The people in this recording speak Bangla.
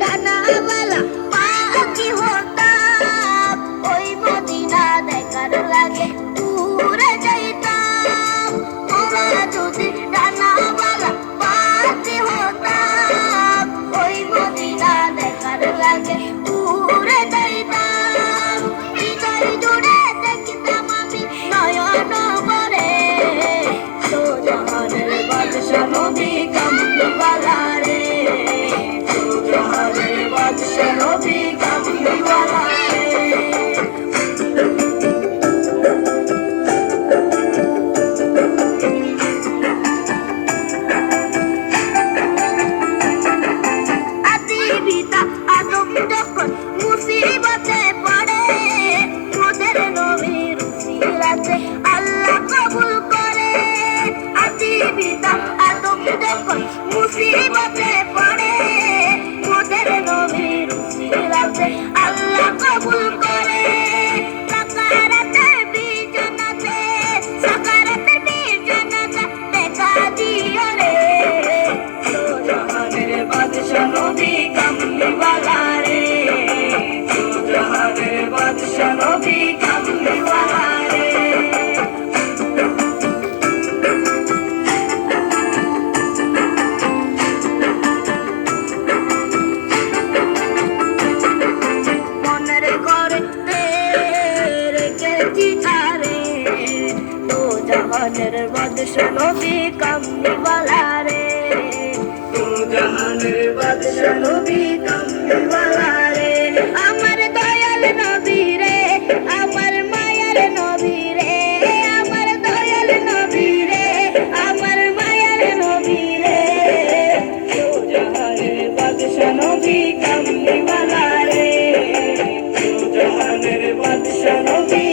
ডানাওয়ালা পাখি হতাম, ওই মদিনা দেখার লাগে উড়ে যাইতাম। তোরা যদি ডানাওয়ালা পাখি হতাম, ওই মদিনা দেখার লাগে উড়ে যাইতাম। হৃদয় জুড়ে দেখতাম আমি নয়ন ভরে, দোজাহানের বাদশা নবী কামলিওয়ালা রে, দোজাহানের বাদশা নবী কামলিওয়ালা রে। আদি পিতা আদম যখন মুসিবতে পড়ে, মোদের নবীর উসিলাতে আল্লাহ কবুল করে। আদি পিতা আদম যখন মুসিবতে পড়ে, মোদের নবীর উসিলাতে আল্লাহ কবুল করে। সাকারাতে বিজনাতে, সাকারাতে বিজনাতে দেখা দিও রে, দোজাহানের বাদশা নবী কামলিওয়ালা রে, দোজাহানের বাদশা নবী কামলিওয়ালা রে। মনের ঘরেতে রেখেছি তারে, দোজাহানের বাদশা নবী কামলিওয়ালা রে, দোজাহানের বাদশা নবী কামলিওয়ালা রে। আমার দয়াল নবী রে, আমার মায়ার নবী রে, আমার দয়াল নবী রে, আমার মায়ার নবী রে, দোজাহানের বাদশা নবী কামলিওয়ালা রে, দোজাহানের বাদশা নবী